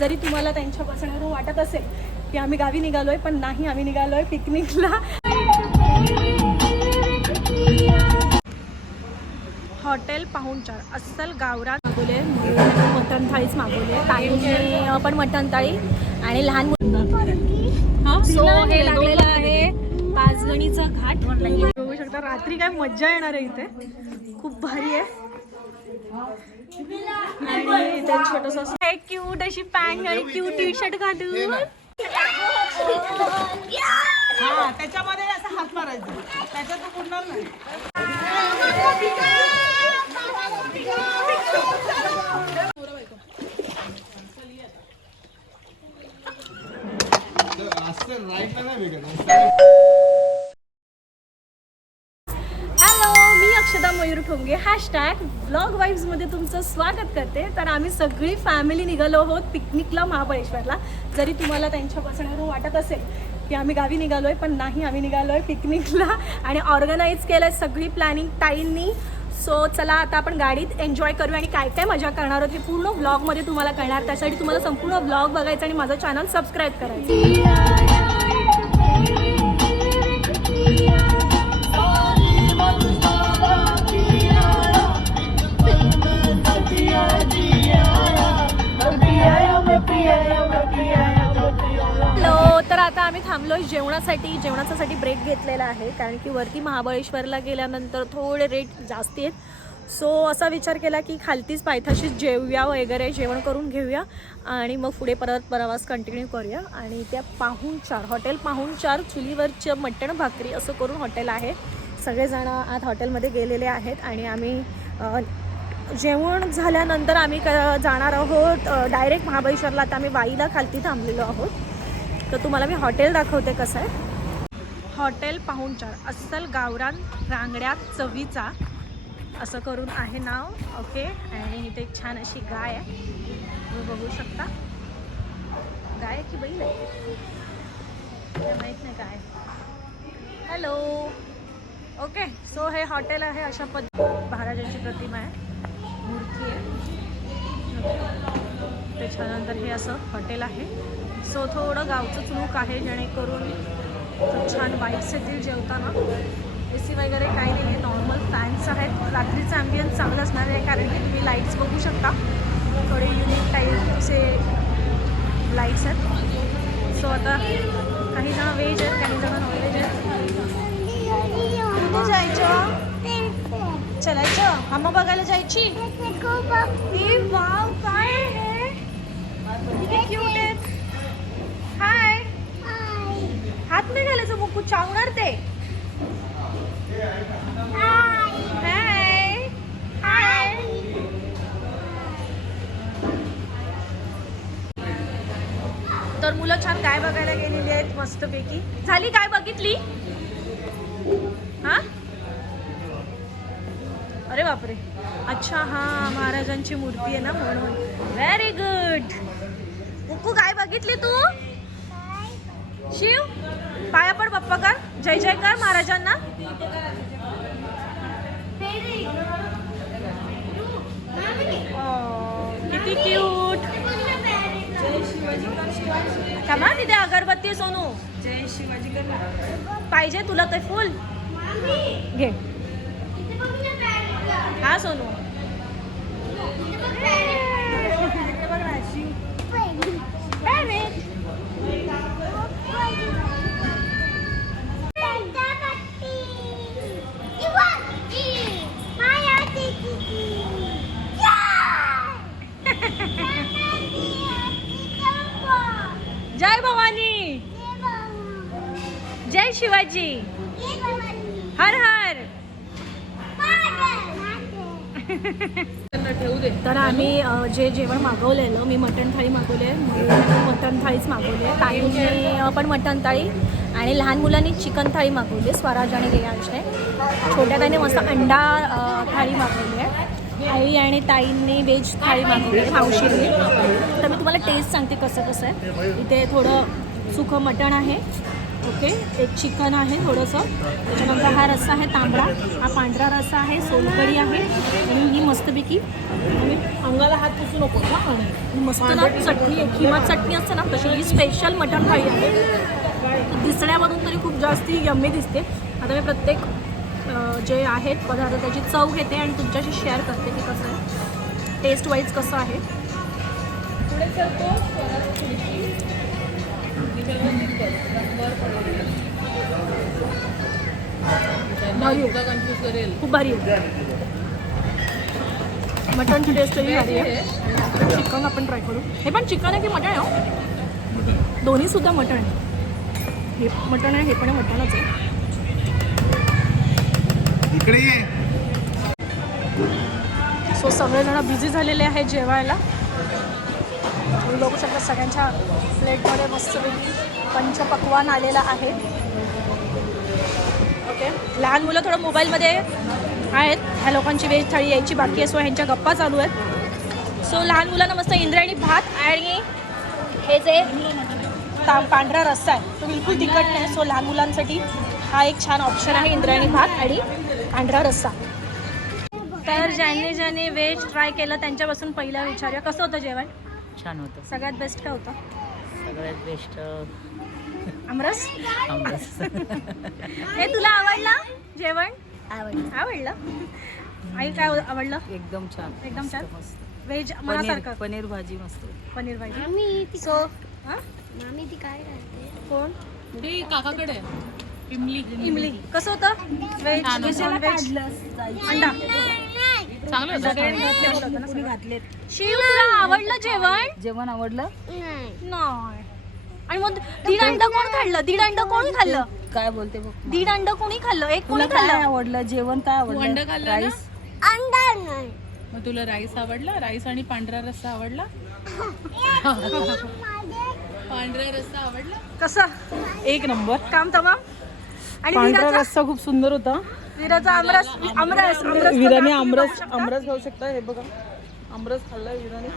जरी तुम्हाला त्यांच्या बसण्यावरून वाटत असेल की आम्ही गावी निघालोय पण नाही आम्ही निघालोय पिकनिकला. हॉटेल पाहुणचार अस्सल गावरान मागवले मटण थाळीच मागवले. ताईने पण मटण थाळी आणि लहान सो हे लागलेलं आहे. पाचगणीचं घाट. बघू शकता रात्री काय मज्जा येणार आहे इथे. खूप भारी आहे. आणि इथे छोटस क्यूट अशी पॅन्ट आणि क्यूट टी शर्ट घालून. हा त्याच्यामध्ये असं हात मारायचा. त्याच्यात तो बुडणार नाही हॅलो ठोंगे हॅशटॅग ब्लॉग वाईब्समध्ये तुमचं स्वागत करते. तर आम्ही सगळी फॅमिली निघालो आहोत पिकनिकला महाबळेश्वरला. जरी तुम्हाला त्यांच्या बसण्यावरून वाटत असेल की आम्ही गावी निघालो आहे पण नाही आम्ही निघालो आहे पिकनिकला आणि ऑर्गनाईज केलं आहे सगळी प्लॅनिंग ताईंनी. सो चला आता आपण गाडीत एन्जॉय करू आणि काय काय मजा करणार आहोत हे पूर्ण ब्लॉगमध्ये तुम्हाला कळणार. त्यासाठी तुम्हाला संपूर्ण ब्लॉग बघायचा आणि माझं चॅनल सबस्क्राईब करायचं. आम्ही थांबलो जेवणासाठी. जेवणासाठी ब्रेक घेतलेला आहे. कारण की वरती महाबळेश्वरला गेल्यानंतर थोडे रेट जास्ती आहेत. सो असा विचार केला की खालतीच पायथाशीच जेवूया वगैरे जेवण करून घेऊया. आणि मग पुढे परत प्रवास कंटिन्यू करूया. आणि त्या पाहुणचार हॉटेल पाहुणचार चुलीवरचं मटण भाकरी असं करून हॉटेल आहे. सगळेजण आज हॉटेलमध्ये गेलेले आहेत. आणि आम्ही जेवण झाल्यानंतर आम्ही क जाणार आहोत डायरेक्ट महाबळेश्वरला. आता आम्ही वाईला खालती थांबलेलो आहोत. तर तुम्हाला मी हॉटेल दाखवते कसं आहे. हॉटेल पाहुणचार अस्सल गावरान रांगड्यात चवीचा. असं करून आहे नाव. ओके. आणि इथे एक छान अशी गाय आहे. तुम्ही बघू शकता. गाय आहे की बैल आहे? माहीत नाही काय. हॅलो ओके सो हे हॉटेल आहे अशा पद्धती महाराजांची प्रतिमा आहे. मूर्ती आहे. त्याच्यानंतर हे असं हॉटेल आहे. सो थोडं गावचंच लूक आहे जेणेकरून खूप छान बाईक्स येतील जेवताना. ए सी वगैरे काही नाही आहे नॉर्मल फॅन्स आहेत. रात्रीचं ॲम्बियन्स चांगलं असणार आहे कारण की तुम्ही लाईट्स बघू शकता. थोडे युनिक टाईपचे लाईट्स आहेत. सो आता काही जण व्हेज आहेत काही जण नॉनव्हेज आहेत. कुठे जायचं? चलायचं? हम्मा बघायला जायची? वाव काय आहे किती क्यूट आहेत हाय हात नाही घालायचं मुकू चावणार ते? हाय हाय तर मुलं छान काय बघायला गेलेली आहेत मस्तपैकी. झाली काय बघितली? हा? अरे बापरे. अच्छा हा महाराजांची मूर्ती आहे ना म्हणून. व्हेरी गुड कुकू काय बघितली तू? शिव पाया पड बाप्पा कर. जय जयकार महाराजांना. Oh, किती क्यूट कमा तिथे अगरबत्ती आहे, सोनू. जय शिवाजी पाहिजे तुला ते फुल. घे. हा सोनू Parrot. जय भवानी जय शिवाजी। हर हर। ठेवू दे. तर आम्ही जे जेवण मागवलेलं मी मटण थाळी मागवली आहे मटण थाळीच मागवली आहे. ताईंनी पण मटण थाळी आणि लहान मुलांनी चिकन थाळी मागवली स्वराज आणि रियांशने छोट्या ताईने मस्त अंडा थाळी मागवली आहे. आई आणि ताईंनी व्हेज थाळी मागवली आहे मावशींनी. तर मी तुम्हाला टेस्ट सांगते कसं कसं आहे. इथे थोडं सुकं मटण आहे. ओके एक चिकन आहे थोडंसं. त्याच्यानंतर हा रस्सा आहे तांबडा हा पांढरा रस्सा आहे सोलकढी आहे आणि ही मस्तपैकी आणि अंगाला हात पुसू नको मस्त ना चटणी आहे किंवा चटणी असते ना तशी ही स्पेशल मटण थाळी आहे. दिसण्यामधून तरी खूप जास्ती यम्मी दिसते. आता मी प्रत्येक जे आहेत पदार्थ त्याची चव घेते आणि तुमच्याशी शेअर करते की कसं आहे. टेस्ट वाईज कसं आहे. पुढे खूप भारी आहे. मटनची टेस्टही भारी आहे. चिकन आपण ट्राय करू. हे पण चिकन आहे की मटण आहे हो? दोन्ही सुद्धा मटण आहे. हे मटण आहे हे पण आहे मटणच आहे. इकडे सो सगळेजण बिझी झालेले आहेत जेवायला. तुम्ही बघू शकता सगळ्यांच्या प्लेटमध्ये मस्तपैकी पंचपक्वान आलेला आहे. ओके लहान मुलं थोडं मोबाईलमध्ये आहेत. ह्या लोकांची वेज थाळी यायची बाकी असो ह्यांच्या गप्पा चालू आहेत. सो लहान मुलांना मस्त इंद्रायणी भात आणि हे जे ता पांढरा रस्सा आहे तो बिलकुल तिखट नाही सो लहान मुलांसाठी हा एक छान ऑप्शन आहे इंद्रायणी भात आणि पांढरा रस्सा. तर ज्यांनी ज्यांनी व्हेज ट्राय केलं त्यांच्यापासून पहिला विचारूया. कसं होतं जेवण? छान होतं. सगळ्यात बेस्ट काय होतं? सगळ्यात बेस्ट आमरस? आमरस. हे तुला आवडलं? जेवण? आवडलं. आवडलं? आई काय आवडलं? एकदम छान. एकदम छान? मस्त व्हेज पनीर मनासारखं? पनीर भाजी मस्त पनीर भाजी? मामी ती सो हां? मामी ती काय करते? कोण? ते काकाकडे. इमली. इमली. कसं होतं? व्हेज व्हेज अंडा? चांगलं सगळे घातलेत. शिव तुला आवडलं जेवण? जेवण आवडलं? नाही. नाही. आणि मग दीड अंड कोण खाल्लं? दीड अंड कोणी खाल्लं? काय बोलते बघ. दीड अंड कोणी खाल्लं? एक तुला कोणी काय खाल्लं? आवडलं? जेवण काय अंडं आवडलं? खाल्लं ना? राईस अंडा नाही. मग तुला राईस आवडला? राईस आणि पांढरा रस्सा आवडला? पांढरा रस्सा आवडला? कसं? एक नंबर. काम तमाम? आणि पांढरा रस्सा खूप सुंदर होता. विराचा आमरस आमरस आमरस विराने आमरस बघू शकता. आमरस खाऊ शकता हे बघा. आमरस खाल्लाय विराने.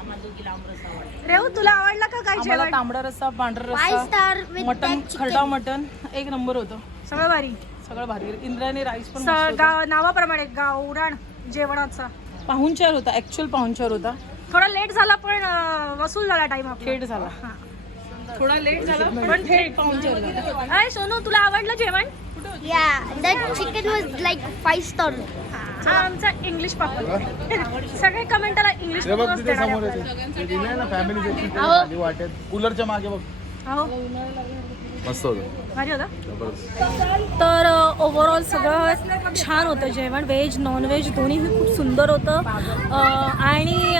रेऊ तुला आवडलं का काय जेवण? तांबडा रस्सा पांढरा रस्सा मटन खरडा मटन एक नंबर होतं. सगळं भारी. सगळं भारी. इंद्रायणी राईस पण. गाव नावाप्रमाणे गावरान जेवणाचा. पाहुणचार होता ऍक्च्युअल पाहुणचार होता. थोडा लेट झाला पण वसूल झाला टाइम आपला. थेट झाला. थोडा लेट झाला पण थेट. पाहुणचार सोनू तुला आवडलं जेवण? Yeah that chicken was like five star हा आमचा इंग्लिश पापड. सगळे कमेंटला इंग्लिश ते बघ पापडच तिथे देणारे समोर आपल्याला. येते ते दिलंय ना फॅमिली सेक्शन खाली वाटेत. कूलरच्या मागे बघ. हो मस्त होतं. भारी होता? जबरदस्त. तर ओव्हरऑल सगळं छान होतं जेवण. व्हेज नॉनव्हेज दोन्हीही खूप सुंदर होतं. अं, आणि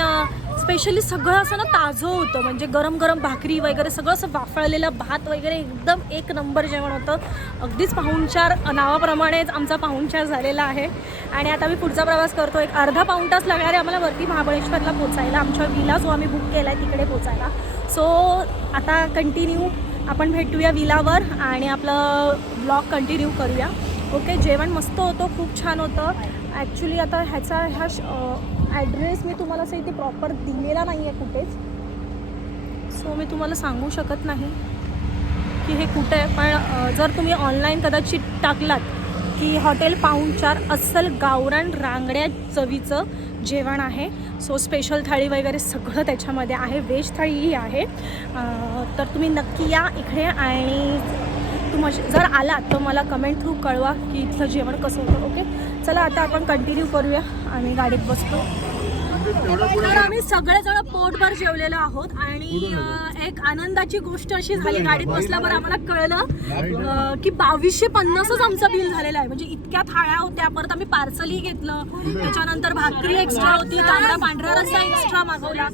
स्पेशली सगळं असं ना ताजं होतं. म्हणजे गरम गरम भाकरी वगैरे सगळं असं वाफळलेलं भात वगैरे एकदम एक नंबर जेवण होतं. अगदीच पाहुणचार नावाप्रमाणेच आमचा पाहुणचार झालेला आहे. आणि आता मी पुढचा प्रवास करतो. एक अर्धा पाऊण तास लागणार आहे आम्हाला वरती महाबळेश्वरला पोचायला. आमच्या विला जो आम्ही बुक केला आहे तिकडे पोचायला. सो आता कंटिन्यू आपण भेटूया विलावर आणि आपलं ब्लॉग कंटिन्यू करूया. ओके जेवण मस्त होतं खूप छान होतं. ॲक्च्युली आता ह्याचा ह्या ॲड्रेस मी तुम्हाला असं इथे प्रॉपर दिलेला नाही आहे कुठेच. सो मी तुम्हाला सांगू शकत नाही की हे कुठं आहे. पण जर तुम्ही ऑनलाईन कदाचित टाकलात की हॉटेल पाहुणचार अस्सल गावरान रांगड्या चवीचं जेवण आहे. सो स्पेशल थाळी वगैरे सगळं त्याच्यामध्ये आहे. व्हेज थाळीही आहे. तर तुम्ही नक्की या इकडे आणि तुम जर आलात तर मला कमेंट थ्रू कळवा की इथलं जेवण कसं होतं ओके चला आता आपण कंटिन्यू करूया आम्ही गाडीत बसतो. तर आम्ही सगळेजण पोटभर जेवलेलो आहोत आणि अ, एक आनंदाची गोष्ट अशी झाली गाडीत बसल्यावर आम्हाला कळलं अ, की बावीसशे पन्नासच आमचं बिल झालेलं आहे. म्हणजे इतक्या थाळ्या होत्या परत आम्ही पार्सलही घेतलं. त्याच्यानंतर भाकरी एक्स्ट्रा होती तांबडा पांढरा रस्सा एक्स्ट्रा मागवला.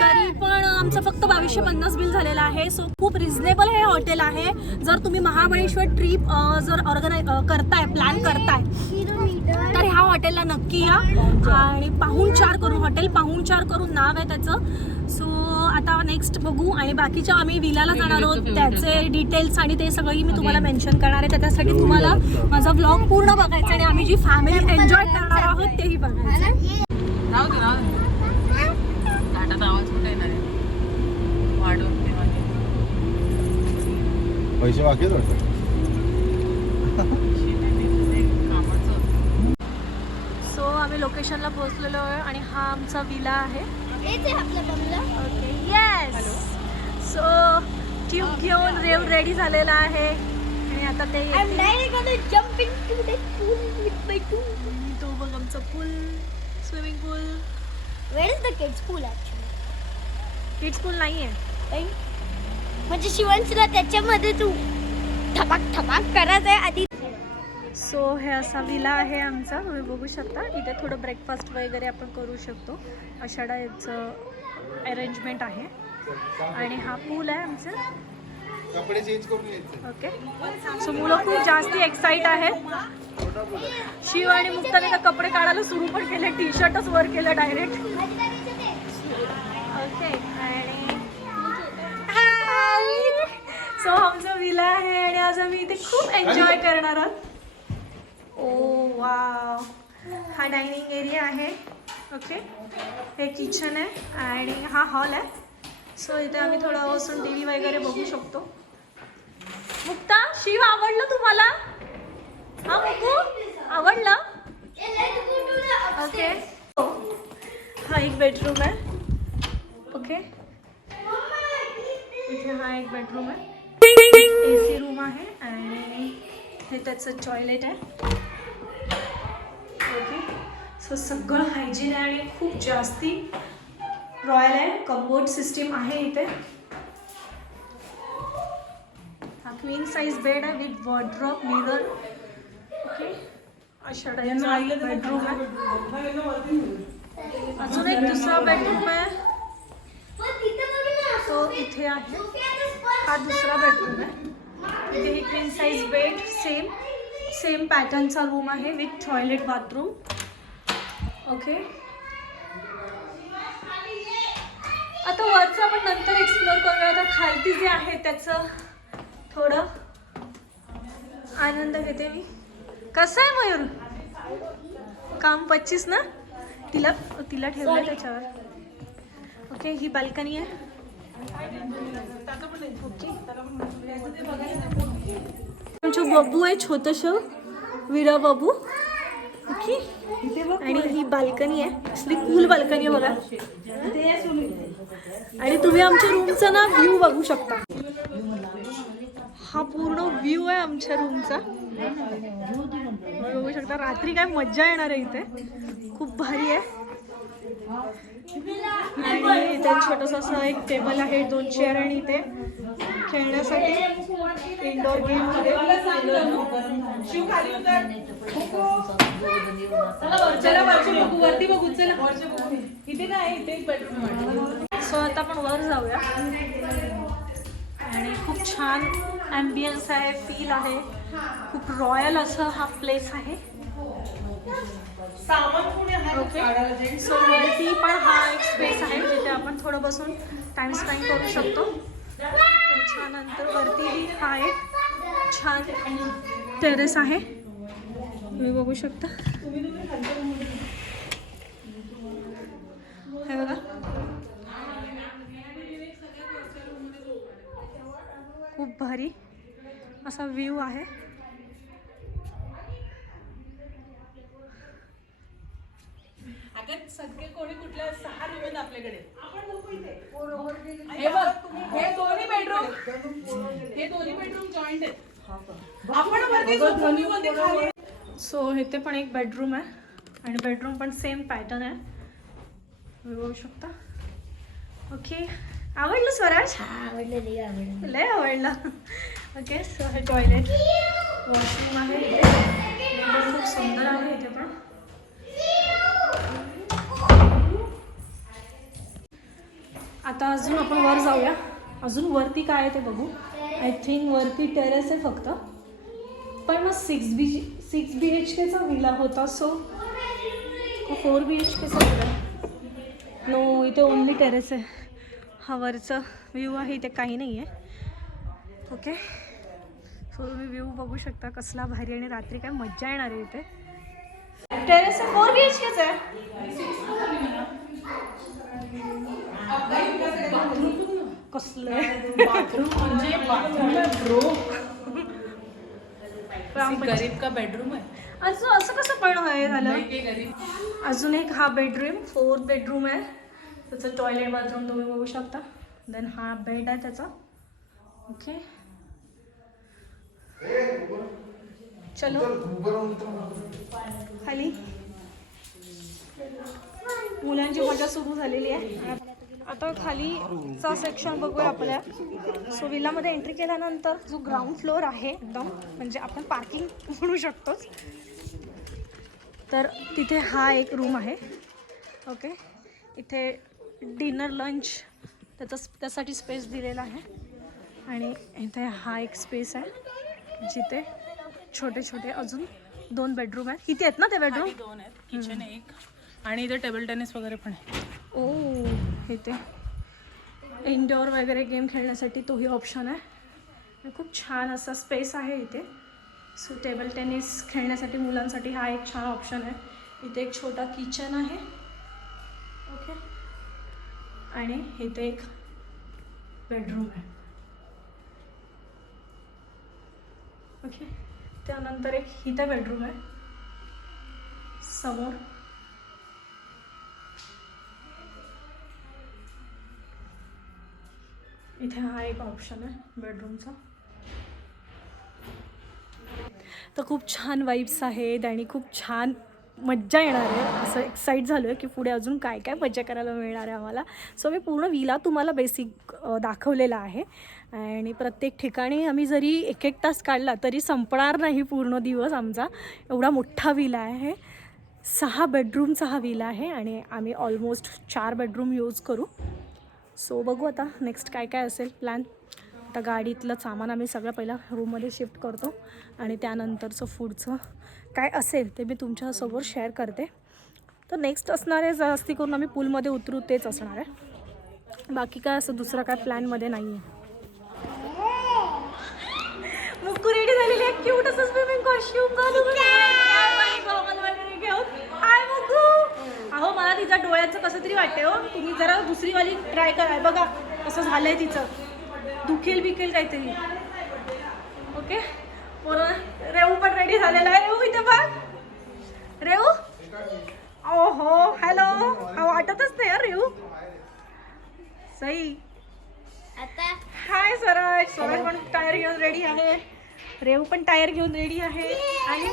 तरी पण आमचं फक्त बावीसशे पन्नास बिल झालेलं आहे. सो खूप रिझनेबल हे हॉटेल आहे. जर तुम्ही महाबळेश्वर ट्रिप जर ऑर्गनाय करताय प्लॅन करताय तर ह्या हॉटेलला नक्की या. आणि पाहुणचार करून हॉटेल पाहुणचार करून नाव आहे त्याचं. सो आता नेक्स्ट बघू आणि बाकीच्या आम्ही विलाला जाणार आहोत. त्याचे डिटेल्स आणि ते सगळंही मी तुम्हाला मेन्शन करणार आहे. त्याच्यासाठी तुम्हाला माझा ब्लॉग पूर्ण बघायचा आणि आम्ही जी फॅमिली एन्जॉय करणार आहोत तेही बघायचं राहू दे राहू दे ताटात आवाज कुठे येणार आहे वाढवून ते मागे. पैसे बाकी आहेत वाटतं आम्ही लोकेशनला पोहोचलेलो आहे आणि हा आमचा विला आहे. ओके येस सो ट्यूब घेऊन रेव रेडी झालेला आहे. आणि आता ते तो बघ आमचा pool swimming pool Where is the kids pool actually? Kids pool नाही आहे म्हणजे शिवंशला त्याच्यामध्ये तू ठपाक ठपाक करत आहे आधी सो हे असा विला आहे आमचा. तुम्ही बघू शकता. इथे थोडं ब्रेकफास्ट वगैरे आपण करू शकतो. अशा टाईपचं अरेंजमेंट आहे. आणि हा पूल आहे आमचा. कपडे चेंज करून यायचे ओके सो मुलं खूप जास्ती एक्साइट आहेत. शिव आणि मुक्ताने तर कपडे काढायला सुरू पण केले. टी शर्टच वर केलं डायरेक्ट ओके आणि सो आमचं विला आहे आणि आज आम्ही इथे खूप एन्जॉय करणार आहोत. Oh, ओ वा हा डायनिंग एरिया आहे. ओके हे किचन आहे आणि हा हॉल आहे. सो इथे आम्ही थोडं बसून टी व्ही वगैरे बघू शकतो. मुक्ता शिव आवडलं तुम्हाला? हा मुकू आवडलं? ओके हा एक बेडरूम आहे. ओके इथे हा एक बेडरूम आहे. ए सी रूम आहे आणि हे त्याचं टॉयलेट आहे. ओके सो सगळं हायजीन आहे आणि खूप जास्ती रॉयल आहे कंफर्ट सिस्टीम आहे इथे हा क्वीन साईज बेड आहे विथ वॉर्ड्रॉप मिरर ओके अशा टाईपचा बेडरूम आहे अजून एक दुसरा बेडरूम आहे तो इथे आहे हा दुसरा बेडरूम आहे इथे एक queen size bed same same पॅटर्नचा room आहे विथ टॉयलेट बाथरूम. ओके आता वरचं आपण नंतर एक्सप्लोअर करूया. आता खालती जे आहे त्याचं थोडं आनंद घेते मी. कसं आहे मयूर? काम पच्चीस ना? तिला तिला ठेवलं त्याच्यावर. ओके ही बाल्कनी आहे. ओके आमचं बबू आहे छोटस. विरा बबू. ओके. आणि ही बाल्कनी आहे. असली कूल बाल्कनी आहे बघा. आणि तुम्ही आमच्या रूमचा ना व्ह्यू बघू शकता. हा पूर्ण व्ह्यू आहे आमच्या रूमचा बघू शकता रात्री काय मज्जा येणार आहे इथे. खूप भारी आहे. आणि इथे छोटस असं एक टेबल आहे दोन चेअर आणि इथे खेळण्यासाठी इंडोर गेममध्ये. सो आता आपण वर जाऊया. आणि खूप छान ॲम्बियन्स आहे फील आहे. खूप रॉयल असं हा प्लेस आहे. ओके? सो वरती पण हा एक स्पेस आहे जिथे आपण थोडं बसून टाइम स्पेंड करू शकतो. त्याच्यानंतर वरतीही हा एक छान टेरेस आहे. तुम्ही बघू शकता. हे बघा. खूप भारी असा व्ह्यू आहे. अगं सगळे कोणी कुठल्या सहा रूम आहेत आपल्याकडे हे बघ हे दोन्ही बेडरूम हे दोन्ही बेडरूम जॉईंट आहेत. आपण वरती दोन्ही मध्ये खाली. सो इथे पण एक बेडरूम आहे. आणि बेडरूम पण सेम पॅटर्न आहे. तुम्ही बघू शकता. ओके आवडलं स्वराज? लय आवडलं. ओके सो हे टॉयलेट वॉशरूम आहे. खूप सुंदर आहे इथे पण. आता अजून आपण वर जाऊया. अजून वरती काय आहे ते बघू. आय थिंक वरती टेरेस आहे फक्त. पण मग six B six B H केचा villa होता सो फोर बी एच केचा विला नो इथे ओनली टेरेस आहे. हा वरचं व्ह्यू आहे इथे काही नाही आहे ओके सो तुम्ही व्ह्यू बघू शकता कसला भारी आणि रात्री काय मज्जा येणार आहे इथे. Terrace four B H K आहे कसलं म्हणजे गरीब का बेडरूम आहे? असं असं कसं पण हे झालं? अजून एक हा बेडरूम फोर्थ बेडरूम आहे. त्याचं टॉयलेट बाथरूम तुम्ही बघू शकता. देन हा बेड आहे त्याचा. ओके चलो। खाली। मुलांची मजा सुरू झालेली आहे. आता खालीचा सेक्शन बघूया आपल्या. सो विलामध्ये एंट्री केल्यानंतर जो ग्राउंड फ्लोअर आहे एकदम म्हणजे आपण पार्किंग म्हणू शकतोच. तर तिथे हा एक रूम आहे. ओके इथे डिनर लंच त्याचा त्यासाठी स्पेस दिलेला आहे. आणि इथे हा एक स्पेस आहे जिथे छोटे छोटे अजून दोन बेडरूम आहेत. किती आहेत ना ते बेडरूम दोन आहेत. किचन एक. आणि इथे टेबल टेनिस वगैरे पण आहे. ओ इथे इनडोअर वगैरे गेम खेळण्यासाठी तोही ऑप्शन आहे. खूप छान असा स्पेस आहे इथे. सो टेबल टेनिस खेळण्यासाठी मुलांसाठी हा एक छान ऑप्शन आहे. इथे एक छोटा किचन आहे. ओके आणि इथे एक बेडरूम आहे. ओके त्यानंतर एक हिथं बेडरूम आहे. समोर. इथे हा एक ऑप्शन आहे बेडरूमचा तर खूप छान वाईब्स आहेत आणि खूप छान मज्जा येणार आहे. असं एक्साईट झालो आहे की पुढे अजून काय काय मज्जा करायला मिळणार आहे आम्हाला. सो मी पूर्ण विला तुम्हाला बेसिक दाखवलेला आहे. आणि प्रत्येक ठिकाणी आम्ही जरी एक एक तास काढला तरी संपणार नाही पूर्ण दिवस आमचा. एवढा मोठा विला आहे. सहा बेडरूमचा हा विला आहे आणि आम्ही ऑलमोस्ट चार बेडरूम यूज करू. सो बघू आता नेक्स्ट काय काय असेल प्लॅन आता गाडीतलं सामान आम्ही सगळं पहिला रूममध्ये शिफ्ट करतो. आणि त्यानंतरचं फूडचं काय असेल ते मी तुमच्यासमोर शेअर करते. तर नेक्स्ट असणार आहे जास्ती करून आम्ही पूलमध्ये उतरू तेच असणार आहे. बाकी काय असं दुसरा काय प्लॅनमध्ये नाही आहे मुक्कू रेडी झालेली आहे. क्यूट असं स्विमिंग कॉस्ट्यूम घालून. घेऊन हाय मुक्कू. अहो मला तिच्या डोळ्याचं कसं तरी वाटते हो. तुम्ही जरा दुसरीवाली ट्राय करा. बघा कसं झालंय तिचं. दुखेल बिखेल काहीतरी. ओके बरं रेऊ पण रेडी झालेला आहे. बघ. रेऊ ओहो हॅलो वाटतच नाही रेऊ सई. हाय स्वराज. स्वराज पण टायर घेऊन रेडी आहे. रेव पण टायर घेऊन रेडी आहे. आणि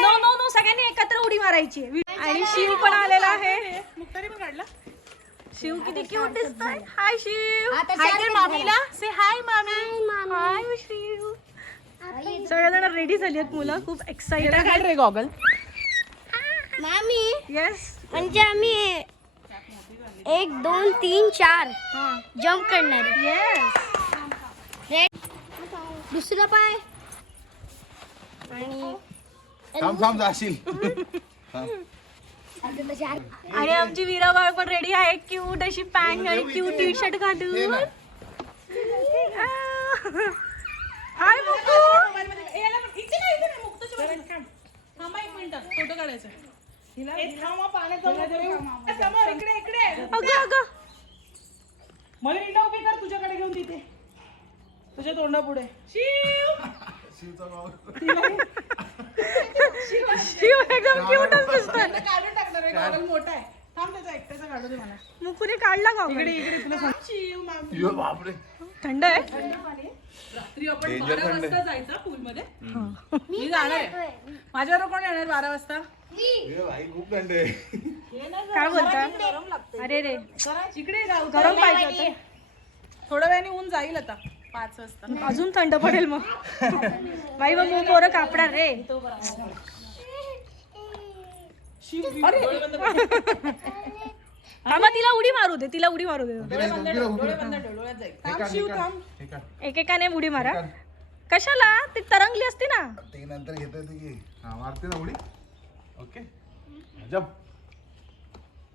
नो नो नो सगळ्यांनी एकत्र उडी मारायची आणि शिव पण आलेला आहे. मुक्तारी पण काढला. शिव किती क्यूट दिसतोय. हाय शिव. हाय मामीला. से हाय मामी. मामी. हाय शिव. सगळेजण रेडी झाली आहेत मुलं. खूप एक्साइटेड रे गॉगल मामी. येस म्हणजे आम्ही एक दोन तीन चार जम्प करणार. येस रेड दुसरा पाय. आणि थांब थांब जाशील. आणि आमची वीराबाळ पण रेडी आहे. क्यूट अशी पॅन्ट आणि क्यूट टी शर्ट घालून. हाय मुक्कू थांबा. एक मिनिट फोटो काढायचा. ए, थांबा, पाण्यात जाऊ नको रे. ए, समोर इकडे इकडे. अगं अगं. मला मिनिटं उभी कर तुझ्याकडे घेऊन तिथे तुझ्या तोंडा पुढे शिव शिव एकदम क्यूटच दिसतोय. त्याला काढून टाकणार आहे गॉगल मोठा आहे. थांब त्याचा एकट्याचा काढू दे मला. मुकुने काढला का इकडे इकडे तुला सांग. शिव मामी. यो बापरे. थंड आहे. रात्री आपण Danger बारा थंड. वाजता जायचं पूल मध्ये मी जाणार आहे. माझ्यावर कोण येणार बारा वाजता? यो भाई खूप थंड आहे. काय बोलता? अरे रे. इकडे जाऊ गरम पाहिजे होतं. थोड्या वेळाने ऊन जाईल आता पाच वाजता. अजून थंड पडेल मग. बाई मग पोरं कापणार रे. थांबा तिला उडी मारू दे तिला उडी मारू दे. डोळ्यात जाईल. थांब शिव थांब. एकेकाने उडी मारा. कशाला? ती तरंगली असती ना. ते नंतर घेता येते की हा मारते ना उडी. ओके. जप.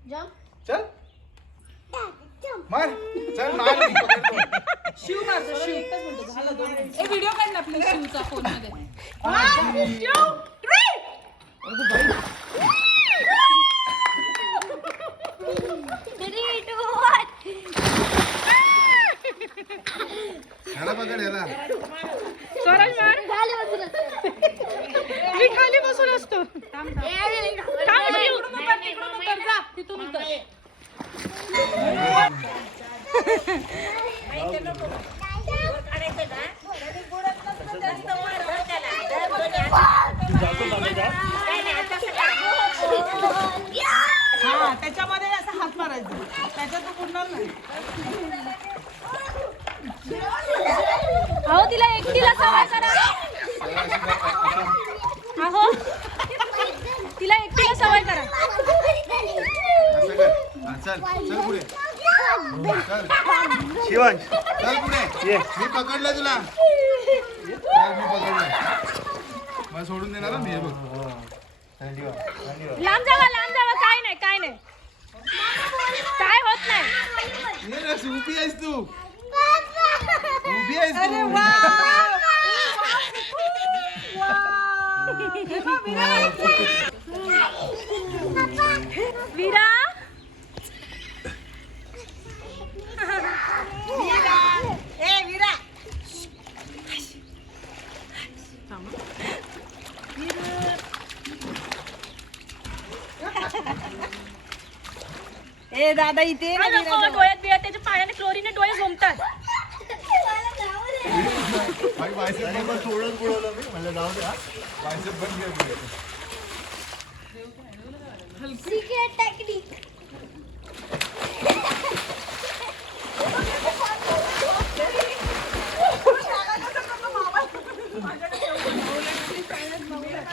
जम्प चल. मार. चल मार. शिव मारतो शिव. एकच मिनिट झालं दोन मिनिट. ए व्हिडिओ काढ ना आपल्या शिवचा फोनमध्ये Three, two, one. ह्याला पकड ह्याला स्वराज मार खाली बसून असतो. सोडून देणार ना मी हे बघ लांब जावा लांब जावा. काय नाही काय नाही. काय होत नाही. ये उभी आहेस तू. उभी आहेस अरे तू वीरा ए विरा ए दादा इथे ना हा, नको, डोळ्यात बिळ्यात त्याच्या पाण्याने क्लोरीने डोळे घुमतात भाई बायसेप पण थोडंच बुडवलं मी. म्हणलं जाऊ दे हा. बायसेप पण घे पुढे. सिक्रेट टेक्निक ए, चला कॅप्शन सोडूया.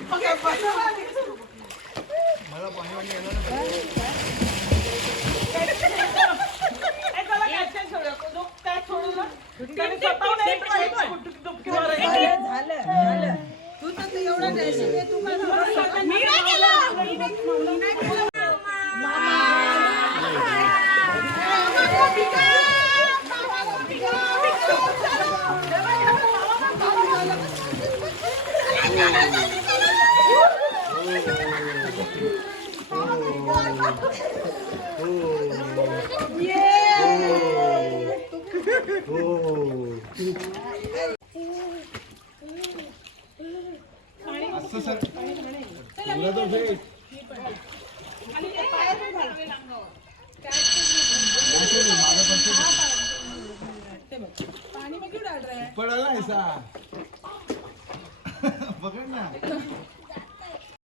तो काय सोडू ना? त्याने स्वतःहून एक पाय डुबकी मारायची. तू तर ते एवढं रेसिपी तू काय मी नाही केलं. मी नाही केलं. असं